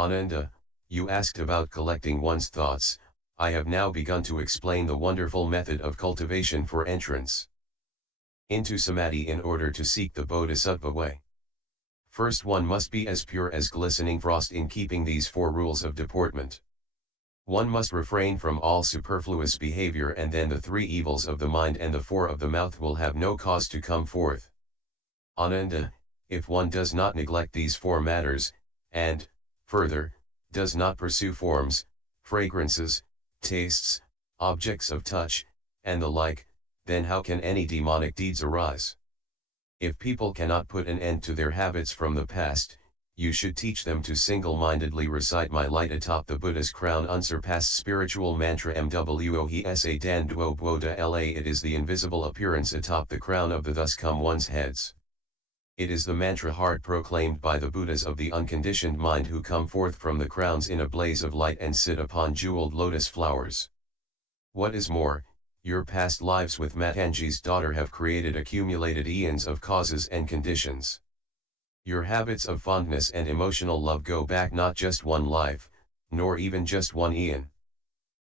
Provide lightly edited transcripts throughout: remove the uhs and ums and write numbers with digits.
Ananda, you asked about collecting one's thoughts. I have now begun to explain the wonderful method of cultivation for entrance into samadhi in order to seek the bodhisattva way. First, one must be as pure as glistening frost in keeping these 4 rules of deportment. One must refrain from all superfluous behavior, and then the 3 evils of the mind and the 4 of the mouth will have no cause to come forth. Ananda, if one does not neglect these 4 matters, and, further, does not pursue forms, fragrances, tastes, objects of touch, and the like, then how can any demonic deeds arise? If people cannot put an end to their habits from the past, you should teach them to single-mindedly recite my light atop the Buddha's crown unsurpassed spiritual mantra MWOHSA Dan Duo Bodha La. It is the invisible appearance atop the crown of the thus come one's heads. It is the mantra heart proclaimed by the Buddhas of the unconditioned mind who come forth from the crowns in a blaze of light and sit upon jeweled lotus flowers. What is more, your past lives with Matanji's daughter have created accumulated eons of causes and conditions. Your habits of fondness and emotional love go back not just 1 life, nor even just 1 eon.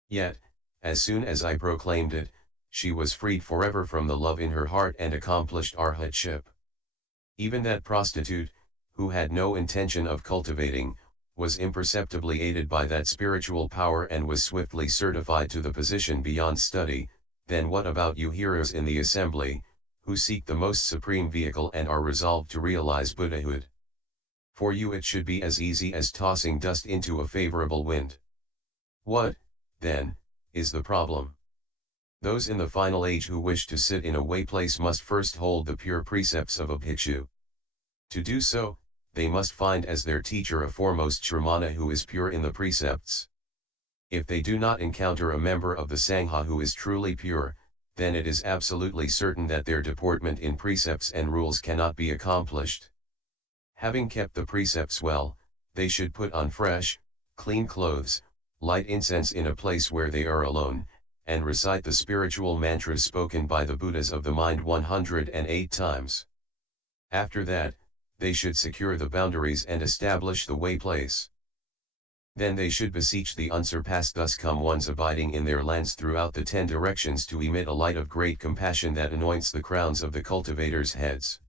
Yet, as soon as I proclaimed it, she was freed forever from the love in her heart and accomplished arhatship. Even that prostitute, who had no intention of cultivating, was imperceptibly aided by that spiritual power and was swiftly certified to the position beyond study. Then what about you heroes in the assembly, who seek the most supreme vehicle and are resolved to realize Buddhahood? For you it should be as easy as tossing dust into a favorable wind. What, then, is the problem? Those in the final age who wish to sit in a way place must first hold the pure precepts of a bhikshu. To do so, they must find as their teacher a foremost Shramana who is pure in the precepts. If they do not encounter a member of the Sangha who is truly pure, then it is absolutely certain that their deportment in precepts and rules cannot be accomplished. Having kept the precepts well, they should put on fresh, clean clothes, light incense in a place where they are alone, and recite the spiritual mantras spoken by the Buddhas of the mind 108 times. After that, they should secure the boundaries and establish the way place. Then they should beseech the unsurpassed thus come ones abiding in their lands throughout the 10 directions to emit a light of great compassion that anoints the crowns of the cultivators' heads.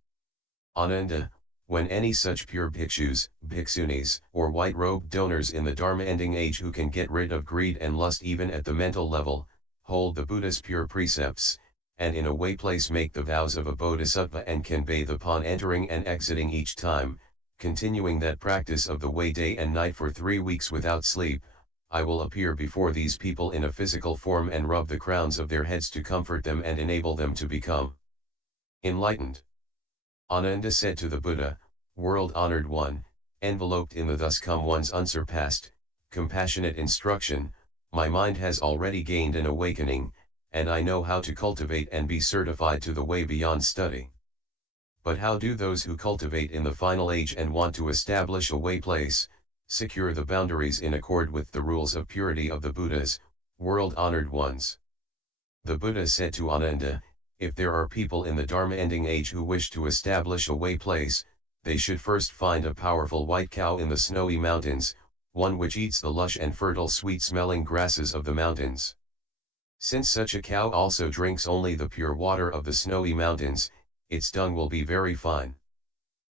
Ananda, when any such pure bhikshus, bhikshunis, or white-robed donors in the Dharma ending age who can get rid of greed and lust even at the mental level, hold the Buddha's pure precepts, and in a way place make the vows of a bodhisattva and can bathe upon entering and exiting each time, continuing that practice of the way day and night for 3 weeks without sleep, I will appear before these people in a physical form and rub the crowns of their heads to comfort them and enable them to become enlightened. Ananda said to the Buddha, world-honored one, enveloped in the thus come one's unsurpassed, compassionate instruction, my mind has already gained an awakening, and I know how to cultivate and be certified to the way beyond study. But how do those who cultivate in the final age and want to establish a way place, secure the boundaries in accord with the rules of purity of the Buddhas, world-honored ones? The Buddha said to Ananda, if there are people in the Dharma ending age who wish to establish a way place, they should first find a powerful white cow in the snowy mountains, one which eats the lush and fertile sweet-smelling grasses of the mountains. Since such a cow also drinks only the pure water of the snowy mountains, its dung will be very fine.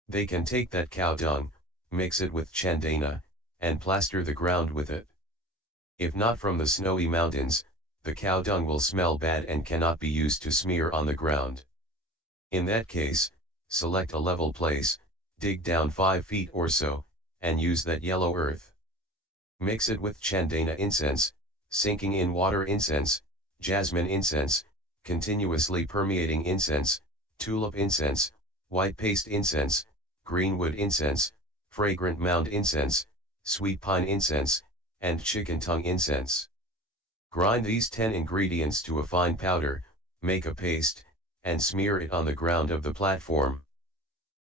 They can take that cow dung, mix it with chandana, and plaster the ground with it. If not from the snowy mountains, the cow dung will smell bad and cannot be used to smear on the ground. In that case, select a level place, dig down 5 feet or so, and use that yellow earth. Mix it with chandana incense, sinking in water incense, jasmine incense, continuously permeating incense, tulip incense, white paste incense, greenwood incense, fragrant mound incense, sweet pine incense, and chicken tongue incense. Grind these 10 ingredients to a fine powder, make a paste, and smear it on the ground of the platform.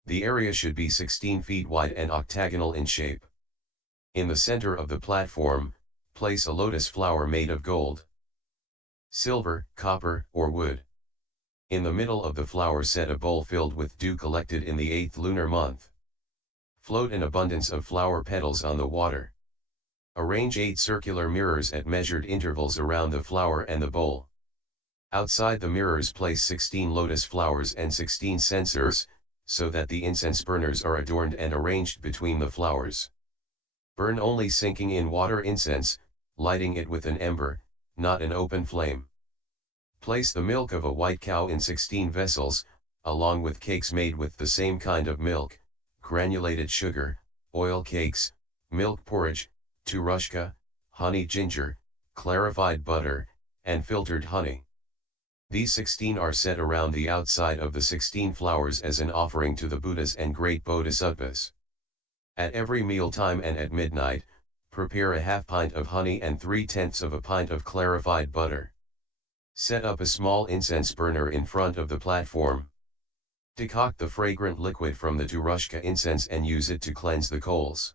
The area should be 16 feet wide and octagonal in shape. In the center of the platform, place a lotus flower made of gold, silver, copper, or wood. In the middle of the flower set a bowl filled with dew collected in the 8th lunar month. Float an abundance of flower petals on the water. Arrange 8 circular mirrors at measured intervals around the flower and the bowl. Outside the mirrors place 16 lotus flowers and 16 censers, so that the incense burners are adorned and arranged between the flowers. Burn only sinking in water incense, lighting it with an ember, not an open flame. Place the milk of a white cow in 16 vessels, along with cakes made with the same kind of milk, granulated sugar, oil cakes, milk porridge, turushka, honey ginger, clarified butter, and filtered honey. These 16 are set around the outside of the 16 flowers as an offering to the Buddhas and great Bodhisattvas. At every mealtime and at midnight, prepare a half pint of honey and 3/10 of a pint of clarified butter. Set up a small incense burner in front of the platform. Decoct the fragrant liquid from the turushka incense and use it to cleanse the coals.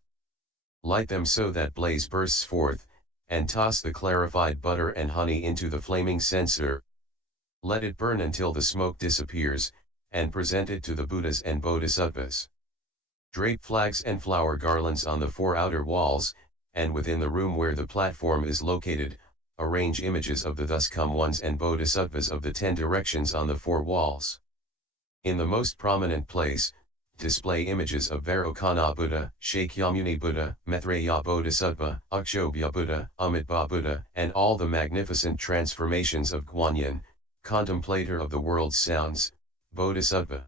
Light them so that blaze bursts forth, and toss the clarified butter and honey into the flaming censer. Let it burn until the smoke disappears, and present it to the Buddhas and Bodhisattvas. Drape flags and flower garlands on the 4 outer walls, and within the room where the platform is located, arrange images of the thus come ones and Bodhisattvas of the 10 directions on the 4 walls. In the most prominent place, display images of Vairocana Buddha, Shakyamuni Buddha, Maitreya Bodhisattva, Akshobhya Buddha, Amitabha Buddha, and all the magnificent transformations of Guanyin, contemplator of the world's sounds, Bodhisattva.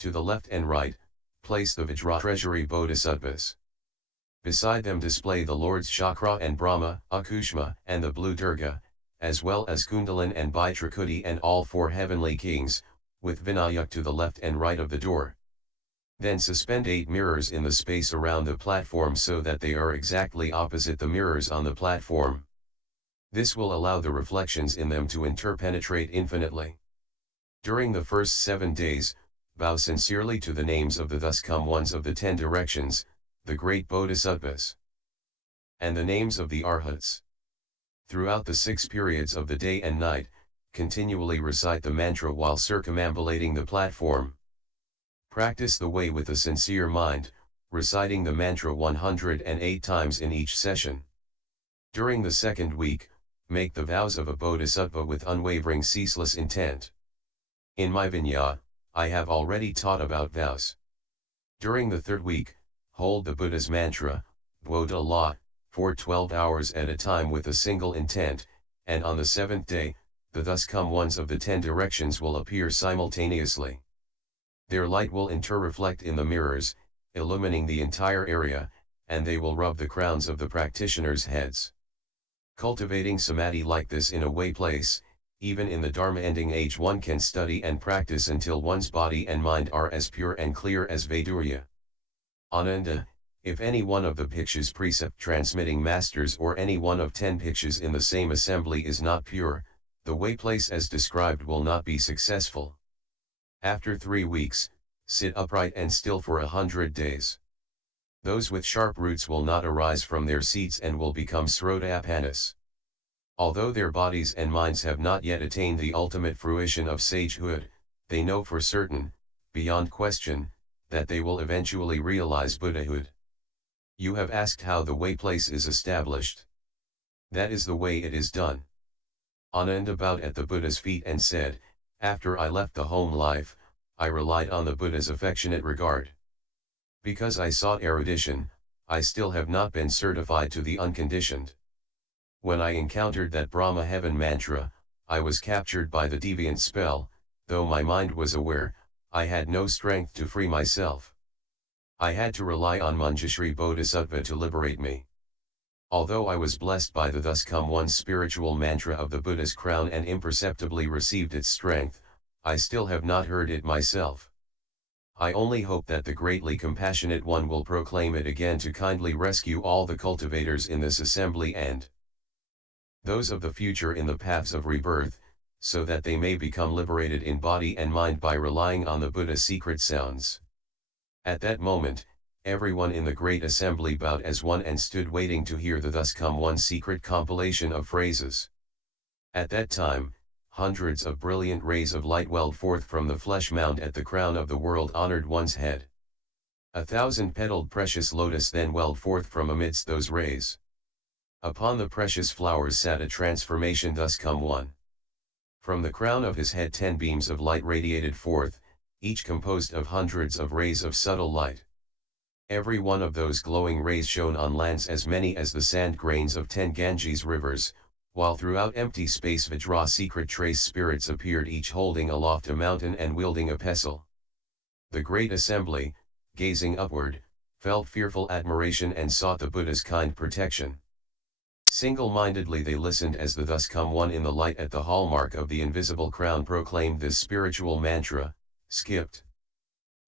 To the left and right, place the Vajra treasury Bodhisattvas. Beside them display the Lords Chakra and Brahma, Akushma, and the Blue Durga, as well as Kundalin and Baitrakuti and all 4 heavenly kings, with Vinayak to the left and right of the door. Then suspend 8 mirrors in the space around the platform so that they are exactly opposite the mirrors on the platform. This will allow the reflections in them to interpenetrate infinitely. During the first 7 days, bow sincerely to the names of the thus come ones of the 10 directions, the great Bodhisattvas, and the names of the Arhats. Throughout the 6 periods of the day and night, continually recite the mantra while circumambulating the platform. Practice the way with a sincere mind, reciting the mantra 108 times in each session. During the 2nd week, make the vows of a bodhisattva with unwavering ceaseless intent. In my Vinaya, I have already taught about vows. During the 3rd week, hold the Buddha's mantra, Bodha La, for 12 hours at a time with a single intent, and on the 7th day, the thus come ones of the 10 directions will appear simultaneously. Their light will inter-reflect in the mirrors, illumining the entire area, and they will rub the crowns of the practitioners' heads. Cultivating samadhi like this in a way place, even in the Dharma ending age one can study and practice until one's body and mind are as pure and clear as Vaidurya. Ananda, if any one of the Bhikshus precept transmitting masters or any one of 10 Bhikshus in the same assembly is not pure, the way place as described will not be successful. After 3 weeks, sit upright and still for 100 days. Those with sharp roots will not arise from their seats and will become Srotapanas. Although their bodies and minds have not yet attained the ultimate fruition of sagehood, they know for certain, beyond question, that they will eventually realize Buddhahood. You have asked how the way place is established. That is the way it is done. Ananda bowed at the Buddha's feet and said, "After I left the home life, I relied on the Buddha's affectionate regard. Because I sought erudition, I still have not been certified to the unconditioned. When I encountered that Brahma heaven mantra, I was captured by the deviant spell, though my mind was aware, I had no strength to free myself. I had to rely on Manjushri Bodhisattva to liberate me. Although I was blessed by the thus come one spiritual mantra of the Buddha's crown and imperceptibly received its strength, I still have not heard it myself. I only hope that the greatly compassionate one will proclaim it again to kindly rescue all the cultivators in this assembly and those of the future in the paths of rebirth, so that they may become liberated in body and mind by relying on the Buddha's secret sounds." At that moment, everyone in the great assembly bowed as one and stood waiting to hear the thus come one secret compilation of phrases. At that time, hundreds of brilliant rays of light welled forth from the flesh mound at the crown of the world honored one's head. 1,000-petaled precious lotus then welled forth from amidst those rays. Upon the precious flowers sat a transformation thus come one. From the crown of his head 10 beams of light radiated forth, each composed of hundreds of rays of subtle light. Every one of those glowing rays shone on lands as many as the sand grains of 10 Ganges rivers, while throughout empty space Vajra secret trace spirits appeared, each holding aloft a mountain and wielding a pestle. The great assembly, gazing upward, felt fearful admiration and sought the Buddha's kind protection. Single-mindedly they listened as the thus come one in the light at the hallmark of the invisible crown proclaimed this spiritual mantra, skipped.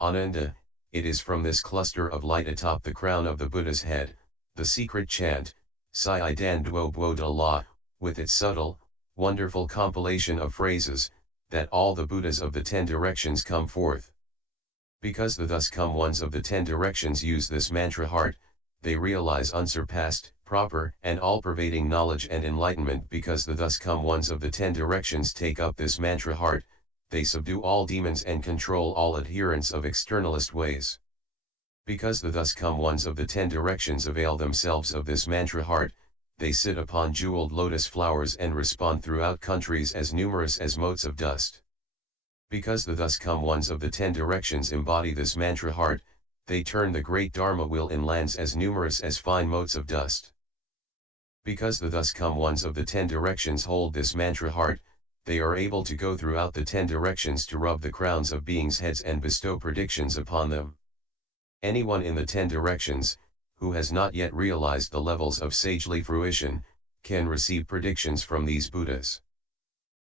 Ananda, it is from this cluster of light atop the crown of the Buddha's head, the secret chant, Sai Dan Duo Bo Da La, with its subtle, wonderful compilation of phrases, that all the Buddhas of the 10 directions come forth. Because the thus come ones of the 10 directions use this mantra heart, they realize unsurpassed, proper, and all-pervading knowledge and enlightenment. Because the thus come ones of the 10 directions take up this mantra heart, they subdue all demons and control all adherents of externalist ways. Because the thus come ones of the 10 directions avail themselves of this mantra heart, they sit upon jeweled lotus flowers and respond throughout countries as numerous as motes of dust. Because the thus come ones of the 10 directions embody this mantra heart, they turn the great Dharma wheel in lands as numerous as fine motes of dust. Because the thus come ones of the 10 directions hold this mantra heart, they are able to go throughout the 10 directions to rub the crowns of beings' heads and bestow predictions upon them. Anyone in the 10 directions, who has not yet realized the levels of sagely fruition, can receive predictions from these Buddhas.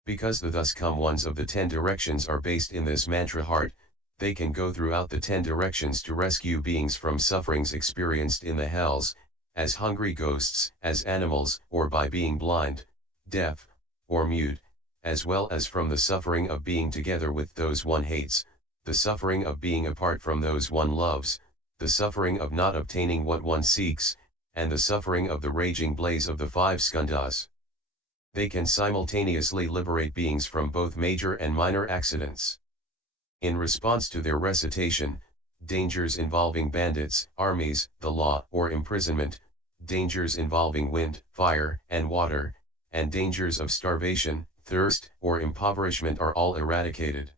Because the thus come ones of the 10 directions are based in this mantra heart, they can go throughout the 10 directions to rescue beings from sufferings experienced in the hells, as hungry ghosts, as animals, or by being blind, deaf, or mute, as well as from the suffering of being together with those one hates, the suffering of being apart from those one loves, the suffering of not obtaining what one seeks, and the suffering of the raging blaze of the 5 skandhas. They can simultaneously liberate beings from both major and minor accidents. In response to their recitation, dangers involving bandits, armies, the law, or imprisonment, dangers involving wind, fire, and water, and dangers of starvation, thirst, or impoverishment are all eradicated.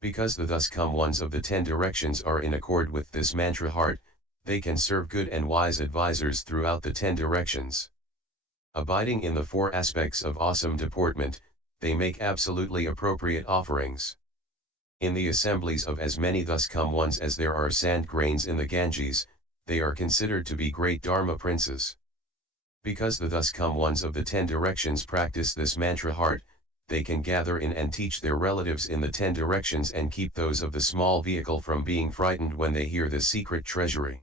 Because the thus come ones of the 10 directions are in accord with this mantra heart, they can serve good and wise advisors throughout the 10 directions. Abiding in the 4 aspects of awesome deportment, they make absolutely appropriate offerings. In the assemblies of as many thus come ones as there are sand grains in the Ganges, they are considered to be great Dharma princes. Because the thus come ones of the 10 directions practice this mantra heart, they can gather in and teach their relatives in the 10 directions and keep those of the small vehicle from being frightened when they hear the secret treasury.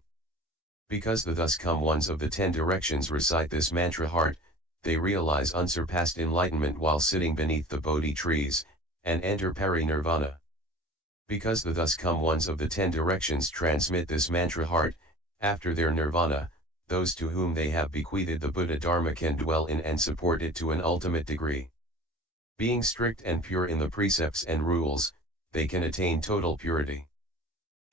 Because the thus come ones of the 10 directions recite this mantra heart, they realize unsurpassed enlightenment while sitting beneath the Bodhi trees, and enter pari-nirvana. Because the thus come ones of the 10 directions transmit this mantra heart, after their nirvana, those to whom they have bequeathed the Buddha Dharma can dwell in and support it to an ultimate degree. Being strict and pure in the precepts and rules, they can attain total purity.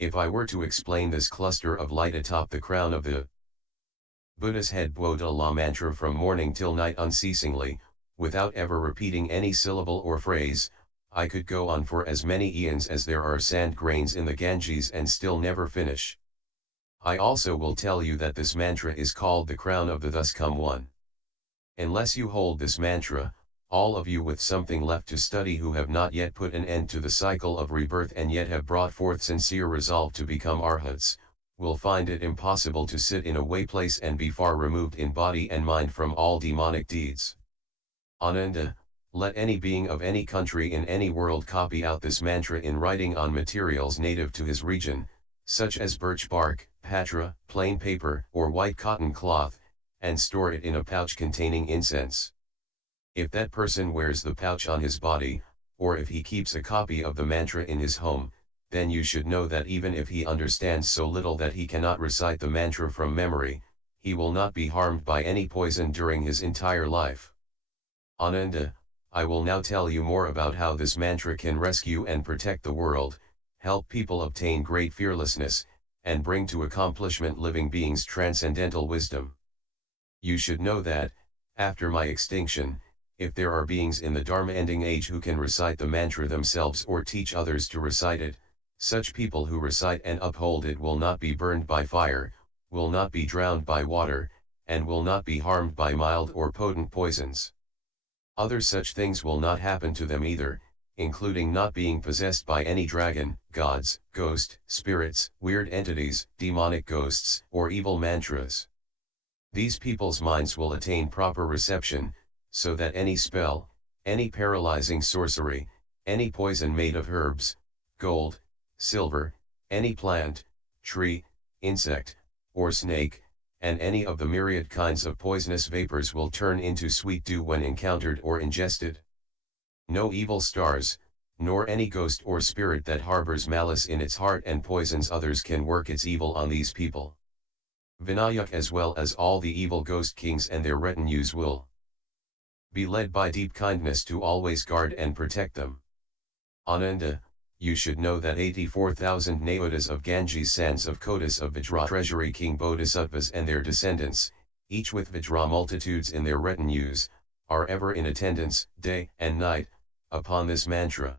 If I were to explain this cluster of light atop the crown of the Buddha's head Bodha La mantra from morning till night unceasingly, without ever repeating any syllable or phrase, I could go on for as many eons as there are sand grains in the Ganges and still never finish. I also will tell you that this mantra is called the crown of the thus come one. Unless you hold this mantra, all of you with something left to study who have not yet put an end to the cycle of rebirth and yet have brought forth sincere resolve to become arhats, will find it impossible to sit in a way place and be far removed in body and mind from all demonic deeds. Ananda, let any being of any country in any world copy out this mantra in writing on materials native to his region, such as birch bark, patra, plain paper, or white cotton cloth, and store it in a pouch containing incense. If that person wears the pouch on his body, or if he keeps a copy of the mantra in his home, then you should know that even if he understands so little that he cannot recite the mantra from memory, he will not be harmed by any poison during his entire life. Ananda, I will now tell you more about how this mantra can rescue and protect the world, help people obtain great fearlessness, and bring to accomplishment living beings' transcendental wisdom. You should know that, after my extinction, if there are beings in the Dharma ending age who can recite the mantra themselves or teach others to recite it, such people who recite and uphold it will not be burned by fire, will not be drowned by water, and will not be harmed by mild or potent poisons. Other such things will not happen to them either, including not being possessed by any dragon, gods, ghost, spirits, weird entities, demonic ghosts, or evil mantras. These people's minds will attain proper reception, so that any spell, any paralyzing sorcery, any poison made of herbs, gold, silver, any plant, tree, insect, or snake, and any of the myriad kinds of poisonous vapors will turn into sweet dew when encountered or ingested. No evil stars, nor any ghost or spirit that harbors malice in its heart and poisons others can work its evil on these people. Vinayak as well as all the evil ghost kings and their retinues will be led by deep kindness to always guard and protect them. Ananda, you should know that 84,000 Nayotas of Ganges sons of Kotis of Vajra treasury king bodhisattvas and their descendants, each with Vajra multitudes in their retinues, are ever in attendance, day and night, upon this mantra.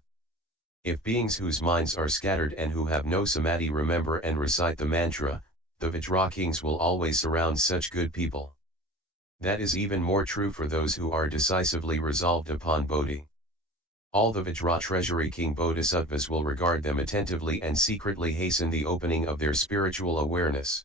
If beings whose minds are scattered and who have no samadhi remember and recite the mantra, the Vajra kings will always surround such good people. That is even more true for those who are decisively resolved upon Bodhi. All the Vajra treasury king bodhisattvas will regard them attentively and secretly hasten the opening of their spiritual awareness.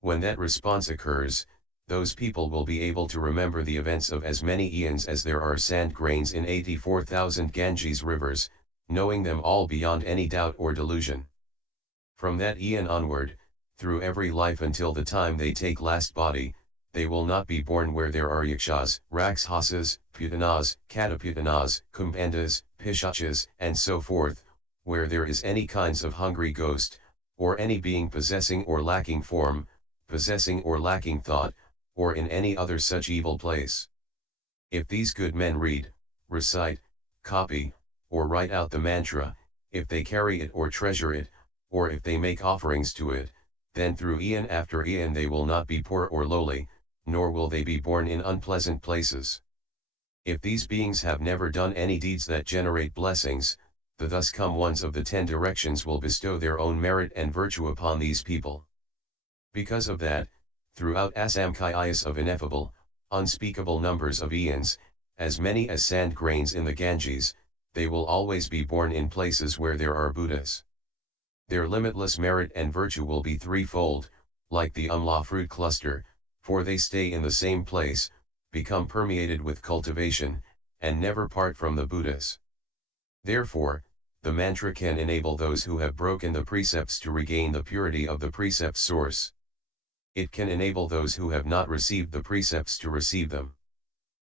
When that response occurs, those people will be able to remember the events of as many eons as there are sand grains in 84,000 Ganges rivers, knowing them all beyond any doubt or delusion. From that eon onward, through every life until the time they take last body, they will not be born where there are yakshas, rakshasas, putanas, kataputanas, kumbhandas, pishachas, and so forth, where there is any kinds of hungry ghost, or any being possessing or lacking form, possessing or lacking thought, or in any other such evil place. If these good men read, recite, copy, or write out the mantra, if they carry it or treasure it, or if they make offerings to it, then through eon after eon they will not be poor or lowly, nor will they be born in unpleasant places. If these beings have never done any deeds that generate blessings, the thus come ones of the 10 directions will bestow their own merit and virtue upon these people. Because of that, throughout Asamkhayas of ineffable, unspeakable numbers of eons, as many as sand grains in the Ganges, they will always be born in places where there are Buddhas. Their limitless merit and virtue will be threefold, like the umla fruit cluster, for they stay in the same place, become permeated with cultivation, and never part from the Buddhas. Therefore, the mantra can enable those who have broken the precepts to regain the purity of the precept source. It can enable those who have not received the precepts to receive them.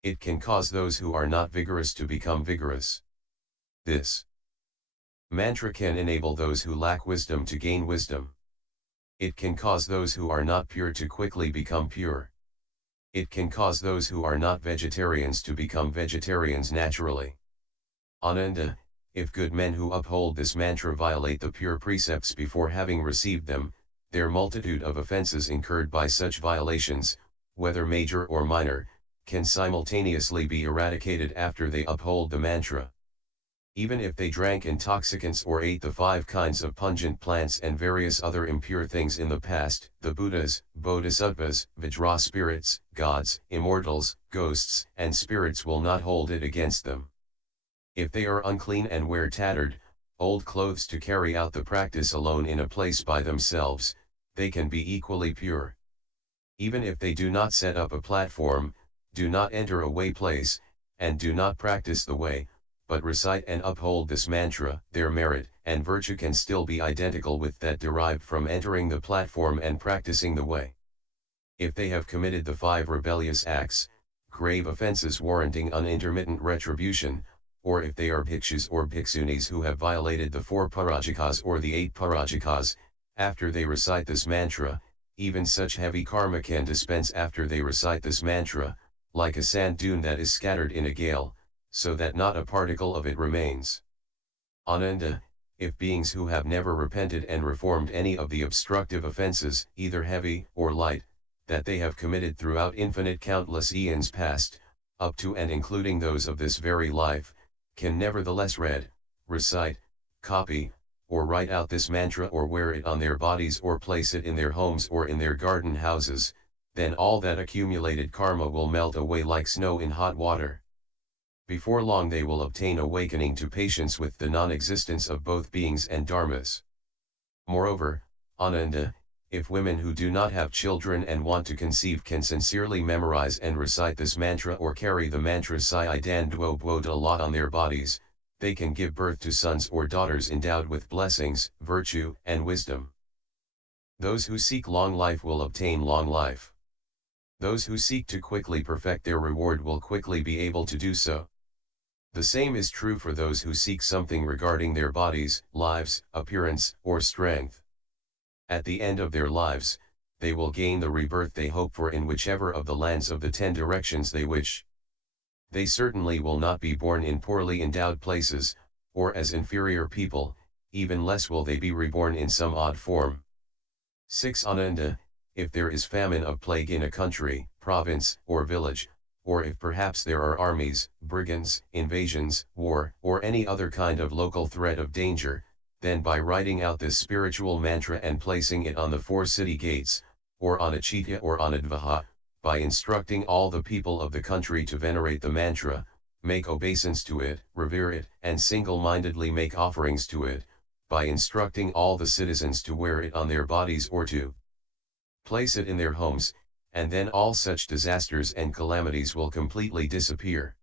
It can cause those who are not vigorous to become vigorous. This mantra can enable those who lack wisdom to gain wisdom. It can cause those who are not pure to quickly become pure. It can cause those who are not vegetarians to become vegetarians naturally. Ananda, if good men who uphold this mantra violate the pure precepts before having received them, their multitude of offenses incurred by such violations, whether major or minor, can simultaneously be eradicated after they uphold the mantra. Even if they drank intoxicants or ate the 5 kinds of pungent plants and various other impure things in the past, the Buddhas, Bodhisattvas, Vajra spirits, gods, immortals, ghosts, and spirits will not hold it against them. If they are unclean and wear tattered, old clothes to carry out the practice alone in a place by themselves, they can be equally pure. Even if they do not set up a platform, do not enter a way place, and do not practice the way, but recite and uphold this mantra, their merit and virtue can still be identical with that derived from entering the platform and practicing the way. If they have committed the 5 rebellious acts, grave offenses warranting unintermittent retribution, or if they are bhikshus or bhikshunis who have violated the 4 parajikas or the 8 parajikas, after they recite this mantra, even such heavy karma can dispense after they recite this mantra, like a sand dune that is scattered in a gale, so that not a particle of it remains. Ananda, if beings who have never repented and reformed any of the obstructive offenses, either heavy or light, that they have committed throughout infinite countless eons past, up to and including those of this very life, can nevertheless read, recite, copy, or write out this mantra or wear it on their bodies or place it in their homes or in their garden houses, then all that accumulated karma will melt away like snow in hot water. Before long they will obtain awakening to patience with the non-existence of both beings and dharmas. Moreover, Ananda, if women who do not have children and want to conceive can sincerely memorize and recite this mantra or carry the mantra Sai Dan Duo Buo Da Lot on their bodies, they can give birth to sons or daughters endowed with blessings, virtue, and wisdom. Those who seek long life will obtain long life. Those who seek to quickly perfect their reward will quickly be able to do so. The same is true for those who seek something regarding their bodies, lives, appearance, or strength. At the end of their lives, they will gain the rebirth they hope for in whichever of the lands of the 10 directions they wish. They certainly will not be born in poorly endowed places, or as inferior people, even less will they be reborn in some odd form. 6. Ananda, if there is famine of plague in a country, province, or village, or if perhaps there are armies, brigands, invasions, war, or any other kind of local threat of danger, then by writing out this spiritual mantra and placing it on the 4 city gates, or on a chitya or on a dvaha, by instructing all the people of the country to venerate the mantra, make obeisance to it, revere it, and single-mindedly make offerings to it, by instructing all the citizens to wear it on their bodies or to place it in their homes, and then all such disasters and calamities will completely disappear.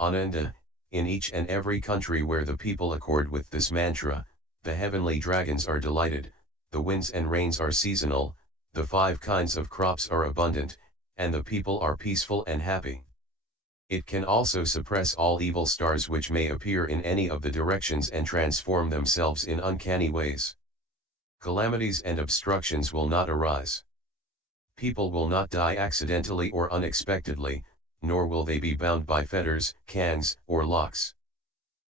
Ananda, in each and every country where the people accord with this mantra, the heavenly dragons are delighted, the winds and rains are seasonal, the 5 kinds of crops are abundant, and the people are peaceful and happy. It can also suppress all evil stars which may appear in any of the directions and transform themselves in uncanny ways. Calamities and obstructions will not arise. People will not die accidentally or unexpectedly, nor will they be bound by fetters, cangs, or locks.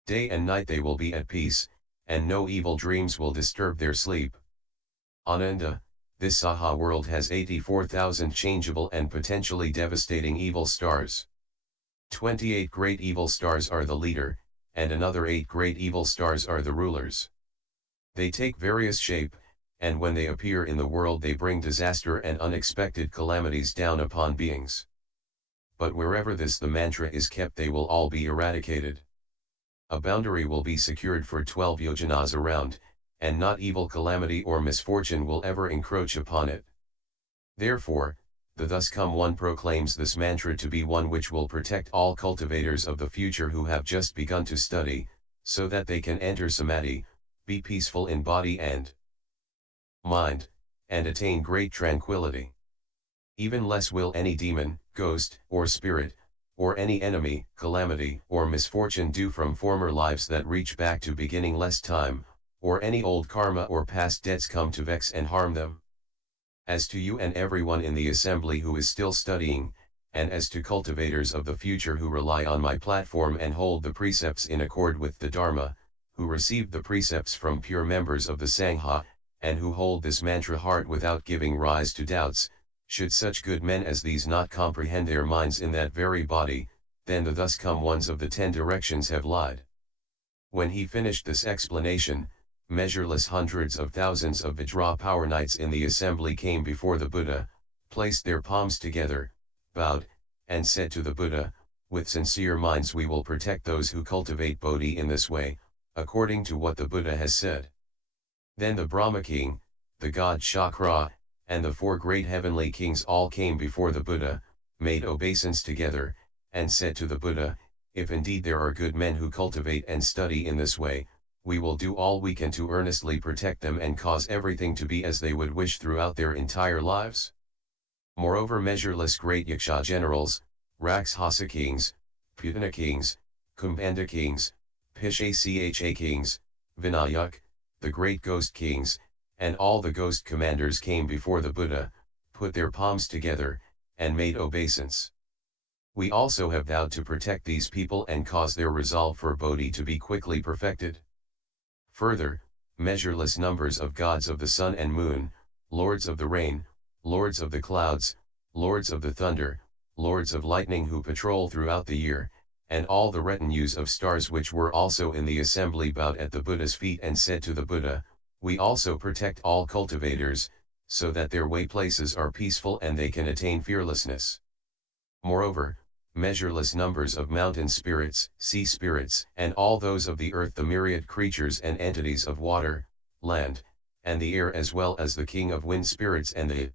Day and night they will be at peace, and no evil dreams will disturb their sleep. Ananda, this Saha world has 84,000 changeable and potentially devastating evil stars. 28 great evil stars are the leader, and another 8 great evil stars are the rulers. They take various shape, and when they appear in the world they bring disaster and unexpected calamities down upon beings. But wherever the mantra is kept they will all be eradicated. A boundary will be secured for 12 yojanas around, and not evil calamity or misfortune will ever encroach upon it. Therefore, the Thus Come One proclaims this mantra to be one which will protect all cultivators of the future who have just begun to study, so that they can enter samadhi, be peaceful in body and mind, and attain great tranquility. Even less will any demon, ghost, or spirit, or any enemy, calamity, or misfortune do from former lives that reach back to beginningless time, or any old karma or past debts come to vex and harm them. As to you and everyone in the assembly who is still studying, and as to cultivators of the future who rely on my platform and hold the precepts in accord with the Dharma, who receive the precepts from pure members of the Sangha, and who hold this mantra hard without giving rise to doubts, should such good men as these not comprehend their minds in that very body, then the Thus Come Ones of the 10 directions have lied. When he finished this explanation, measureless hundreds of thousands of Vajra power knights in the assembly came before the Buddha, placed their palms together, bowed, and said to the Buddha, with sincere minds we will protect those who cultivate Bodhi in this way, according to what the Buddha has said. Then the Brahma king, the god Shakra, and the 4 great heavenly kings all came before the Buddha, made obeisance together, and said to the Buddha, if indeed there are good men who cultivate and study in this way, we will do all we can to earnestly protect them and cause everything to be as they would wish throughout their entire lives. Moreover, measureless great Yaksha generals, Rakshasa kings, Putana kings, Kumbhanda kings, Pishacha kings, Vinayak, the great ghost kings, and all the ghost commanders came before the Buddha, put their palms together, and made obeisance. We also have vowed to protect these people and cause their resolve for Bodhi to be quickly perfected. Further, measureless numbers of gods of the sun and moon, lords of the rain, lords of the clouds, lords of the thunder, lords of lightning who patrol throughout the year, and all the retinues of stars which were also in the assembly bowed at the Buddha's feet and said to the Buddha, "We also protect all cultivators, so that their way places are peaceful and they can attain fearlessness." Moreover, measureless numbers of mountain spirits, sea spirits, and all those of the earth, the myriad creatures and entities of water, land, and the air, as well as the king of wind spirits and the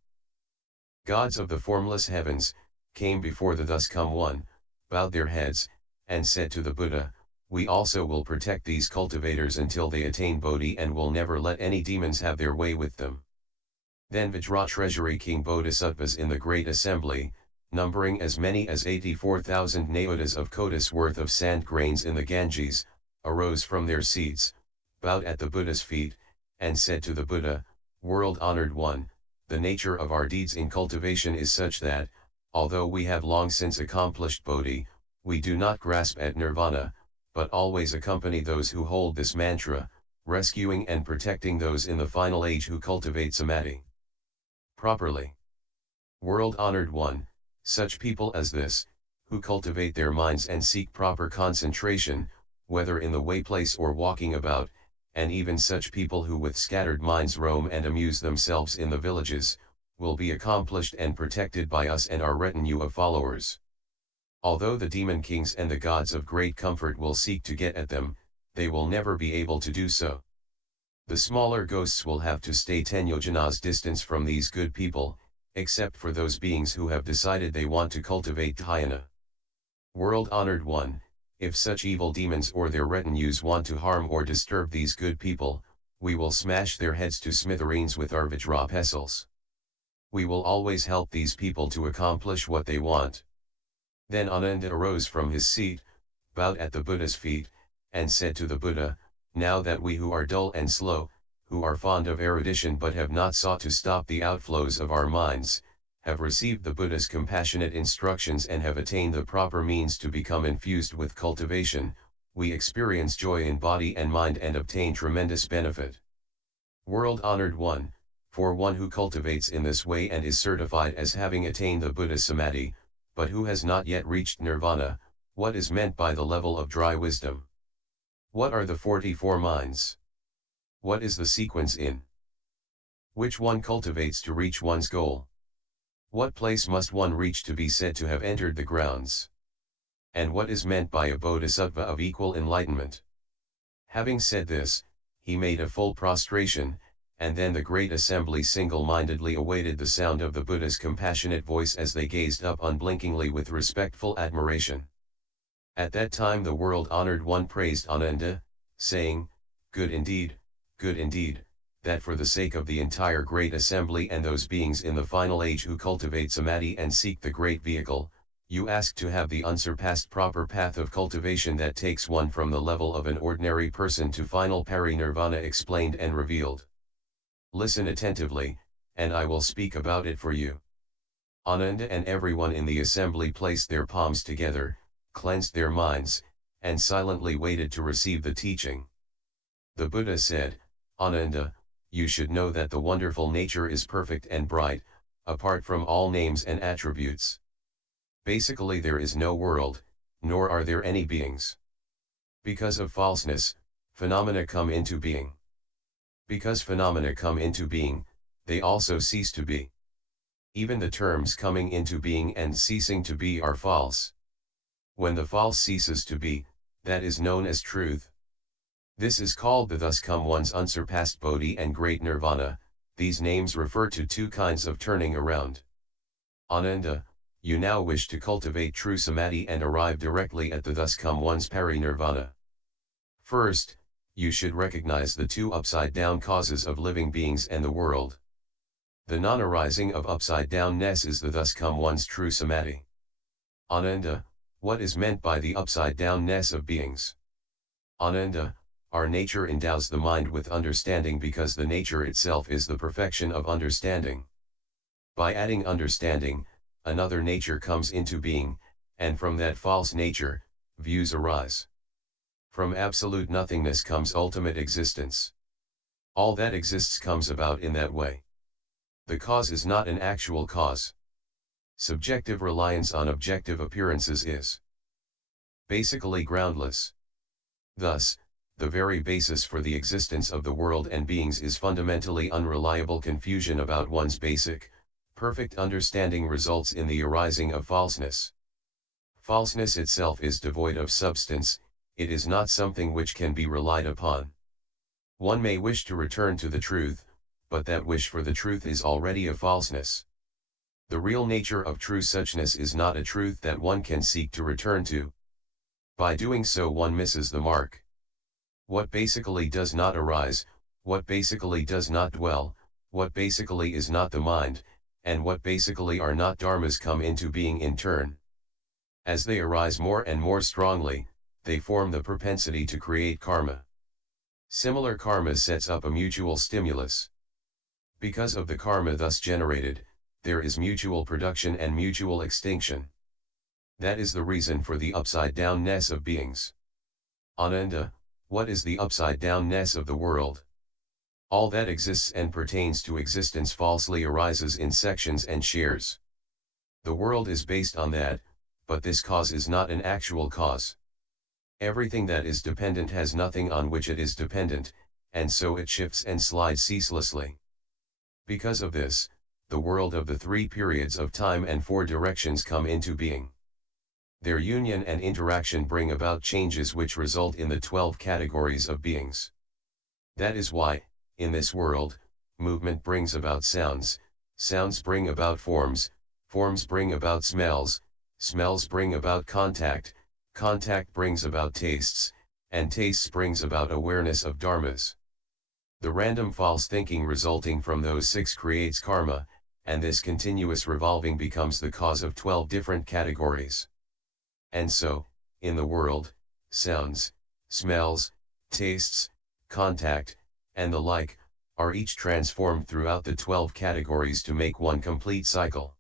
gods of the formless heavens, came before the Thus Come One, bowed their heads, and said to the Buddha, "We also will protect these cultivators until they attain Bodhi and will never let any demons have their way with them." Then Vajra treasury king Bodhisattvas in the great assembly, numbering as many as 84,000 nayotas of kodas worth of sand grains in the Ganges, arose from their seats, bowed at the Buddha's feet, and said to the Buddha, "World-honored one, the nature of our deeds in cultivation is such that, although we have long since accomplished Bodhi, we do not grasp at Nirvana, but always accompany those who hold this mantra, rescuing and protecting those in the final age who cultivate Samadhi properly. World-honored one, such people as this, who cultivate their minds and seek proper concentration, whether in the way place or walking about, and even such people who with scattered minds roam and amuse themselves in the villages, will be accomplished and protected by us and our retinue of followers. Although the demon kings and the gods of great comfort will seek to get at them, they will never be able to do so. The smaller ghosts will have to stay 10 yojanas distance from these good people, except for those beings who have decided they want to cultivate dhyana. World-honored one, if such evil demons or their retinues want to harm or disturb these good people, we will smash their heads to smithereens with our Vajra pestles. We will always help these people to accomplish what they want." Then Ananda arose from his seat, bowed at the Buddha's feet, and said to the Buddha, "Now that we who are dull and slow, who are fond of erudition but have not sought to stop the outflows of our minds, have received the Buddha's compassionate instructions and have attained the proper means to become infused with cultivation, we experience joy in body and mind and obtain tremendous benefit. World-honored one, for one who cultivates in this way and is certified as having attained the Buddha Samadhi, but who has not yet reached Nirvana, what is meant by the level of dry wisdom? What are the 44 minds? What is the sequence in which one cultivates to reach one's goal? What place must one reach to be said to have entered the grounds? And what is meant by a bodhisattva of equal enlightenment?" Having said this, he made a full prostration, and then the great assembly single-mindedly awaited the sound of the Buddha's compassionate voice as they gazed up unblinkingly with respectful admiration. At that time the world-honored one praised Ananda, saying, good indeed, that for the sake of the entire great assembly and those beings in the final age who cultivate Samadhi and seek the great vehicle, you ask to have the unsurpassed proper path of cultivation that takes one from the level of an ordinary person to final pari-nirvana explained and revealed. Listen attentively, and I will speak about it for you. Ananda and everyone in the assembly placed their palms together, cleansed their minds, and silently waited to receive the teaching. The Buddha said, "Ananda, you should know that the wonderful nature is perfect and bright, apart from all names and attributes. Basically there is no world, nor are there any beings. Because of falseness, phenomena come into being. Because phenomena come into being, they also cease to be. Even the terms coming into being and ceasing to be are false. When the false ceases to be, that is known as truth. This is called the Thus Come One's unsurpassed Bodhi and Great Nirvana. These names refer to two kinds of turning around. Ananda, you now wish to cultivate true Samadhi and arrive directly at the Thus Come One's pari-nirvana. First, you should recognize the two upside-down causes of living beings and the world. The non-arising of upside-downness is the Thus Come One's true Samadhi. Ananda, what is meant by the upside-downness of beings? Ananda, our nature endows the mind with understanding because the nature itself is the perfection of understanding. By adding understanding, another nature comes into being, and from that false nature, views arise. From absolute nothingness comes ultimate existence. All that exists comes about in that way. The cause is not an actual cause. Subjective reliance on objective appearances is basically groundless. Thus, the very basis for the existence of the world and beings is fundamentally unreliable confusion about one's basic, perfect understanding results in the arising of falseness. Falseness itself is devoid of substance, it is not something which can be relied upon. One may wish to return to the truth, but that wish for the truth is already a falseness. The real nature of true suchness is not a truth that one can seek to return to. By doing so one misses the mark. What basically does not arise, what basically does not dwell, what basically is not the mind, and what basically are not dharmas come into being in turn. As they arise more and more strongly, they form the propensity to create karma. Similar karma sets up a mutual stimulus. Because of the karma thus generated, there is mutual production and mutual extinction. That is the reason for the upside-downness of beings. Ananda, what is the upside-downness of the world? All that exists and pertains to existence falsely arises in sections and shares. The world is based on that, but this cause is not an actual cause. Everything that is dependent has nothing on which it is dependent, and so it shifts and slides ceaselessly. Because of this, the world of the three periods of time and four directions come into being. Their union and interaction bring about changes which result in the 12 categories of beings. That is why, in this world, movement brings about sounds, sounds bring about forms, forms bring about smells, smells bring about contact, contact brings about tastes, and tastes brings about awareness of dharmas. The random false thinking resulting from those 6 creates karma, and this continuous revolving becomes the cause of 12 different categories. And so, in the world, sounds, smells, tastes, contact, and the like, are each transformed throughout the 12 categories to make one complete cycle.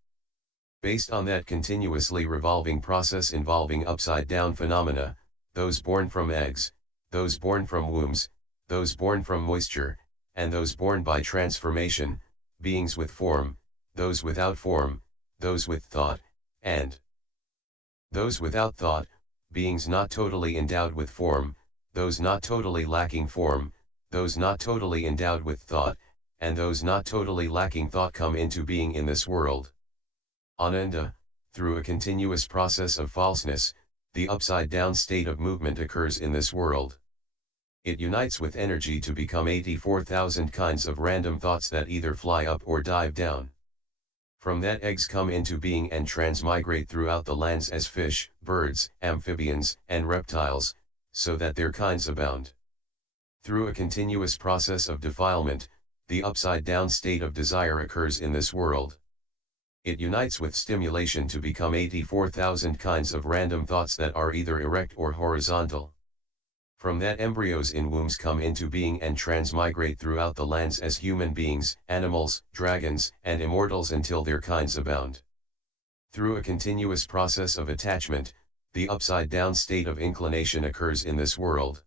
Based on that continuously revolving process involving upside-down phenomena, those born from eggs, those born from wombs, those born from moisture, and those born by transformation, beings with form, those without form, those with thought, and those without thought, beings not totally endowed with form, those not totally lacking form, those not totally endowed with thought, and those not totally lacking thought come into being in this world. Ananda, through a continuous process of falseness, the upside-down state of movement occurs in this world. It unites with energy to become 84,000 kinds of random thoughts that either fly up or dive down. From that eggs come into being and transmigrate throughout the lands as fish, birds, amphibians, and reptiles, so that their kinds abound. Through a continuous process of defilement, the upside-down state of desire occurs in this world. It unites with stimulation to become 84,000 kinds of random thoughts that are either erect or horizontal. From that embryos in wombs come into being and transmigrate throughout the lands as human beings, animals, dragons, and immortals until their kinds abound. Through a continuous process of attachment, the upside-down state of inclination occurs in this world.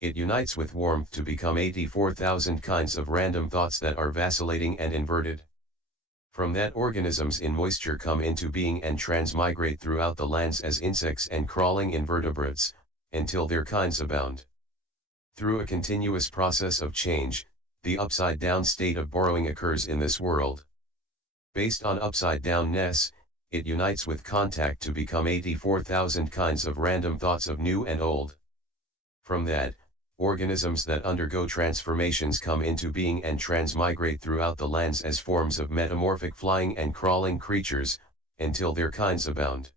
It unites with warmth to become 84,000 kinds of random thoughts that are vacillating and inverted. From that organisms in moisture come into being and transmigrate throughout the lands as insects and crawling invertebrates, until their kinds abound. Through a continuous process of change, the upside-down state of borrowing occurs in this world. Based on upside-downness, it unites with contact to become 84,000 kinds of random thoughts of new and old. From that, organisms that undergo transformations come into being and transmigrate throughout the lands as forms of metamorphic flying and crawling creatures, until their kinds abound.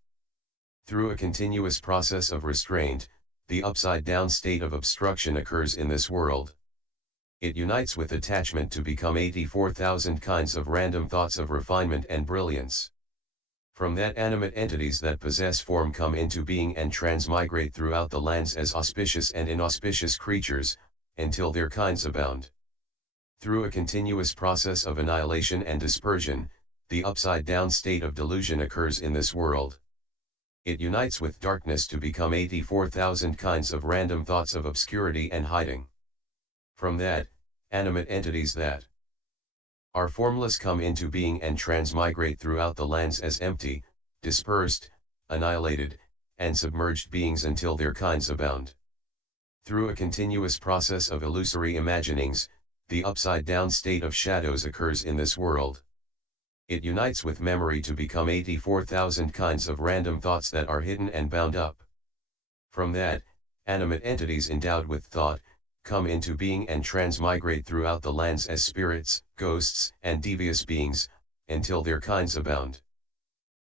Through a continuous process of restraint, the upside-down state of obstruction occurs in this world. It unites with attachment to become 84,000 kinds of random thoughts of refinement and brilliance. From that animate entities that possess form come into being and transmigrate throughout the lands as auspicious and inauspicious creatures, until their kinds abound. Through a continuous process of annihilation and dispersion, the upside-down state of delusion occurs in this world. It unites with darkness to become 84,000 kinds of random thoughts of obscurity and hiding. From that, animate entities that are formless come into being and transmigrate throughout the lands as empty, dispersed, annihilated, and submerged beings until their kinds abound. Through a continuous process of illusory imaginings, the upside-down state of shadows occurs in this world. It unites with memory to become 84,000 kinds of random thoughts that are hidden and bound up. From that, animate entities endowed with thought, come into being and transmigrate throughout the lands as spirits, ghosts, and devious beings, until their kinds abound.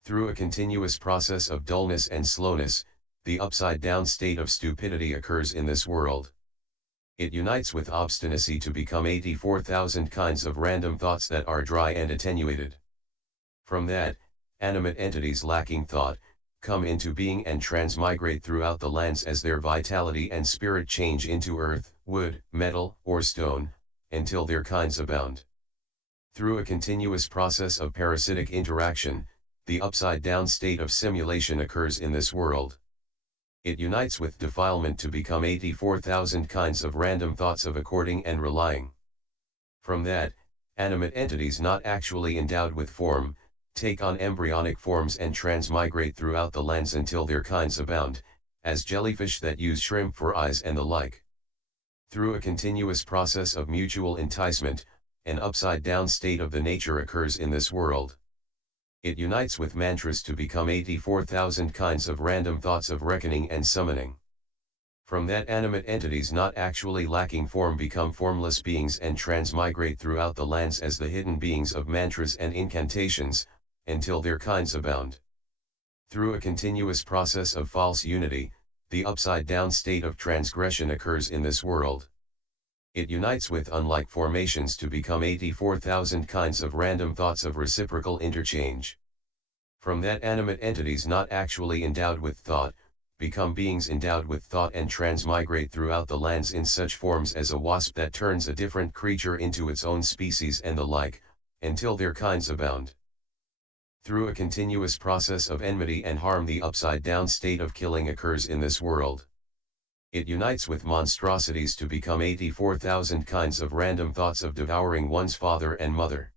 Through a continuous process of dullness and slowness, the upside-down state of stupidity occurs in this world. It unites with obstinacy to become 84,000 kinds of random thoughts that are dry and attenuated. From that, animate entities lacking thought, come into being and transmigrate throughout the lands as their vitality and spirit change into earth, wood, metal, or stone, until their kinds abound. Through a continuous process of parasitic interaction, the upside-down state of simulation occurs in this world. It unites with defilement to become 84,000 kinds of random thoughts of according and relying. From that, animate entities not actually endowed with form, take on embryonic forms and transmigrate throughout the lands until their kinds abound, as jellyfish that use shrimp for eyes and the like. Through a continuous process of mutual enticement, an upside-down state of the nature occurs in this world. It unites with mantras to become 84,000 kinds of random thoughts of reckoning and summoning. From that, animate entities not actually lacking form become formless beings and transmigrate throughout the lands as the hidden beings of mantras and incantations, until their kinds abound. Through a continuous process of false unity, the upside-down state of transgression occurs in this world. It unites with unlike formations to become 84,000 kinds of random thoughts of reciprocal interchange. From that, animate entities not actually endowed with thought, become beings endowed with thought and transmigrate throughout the lands in such forms as a wasp that turns a different creature into its own species and the like, until their kinds abound. Through a continuous process of enmity and harm, the upside-down state of killing occurs in this world. It unites with monstrosities to become 84,000 kinds of random thoughts of devouring one's father and mother.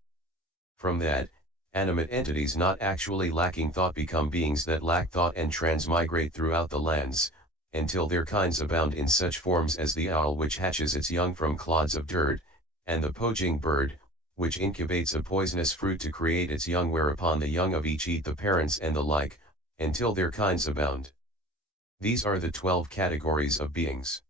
From that, animate entities not actually lacking thought become beings that lack thought and transmigrate throughout the lands, until their kinds abound in such forms as the owl which hatches its young from clods of dirt, and the poaching bird, which incubates a poisonous fruit to create its young, whereupon the young of each eat the parents and the like, until their kinds abound. These are the 12 categories of beings.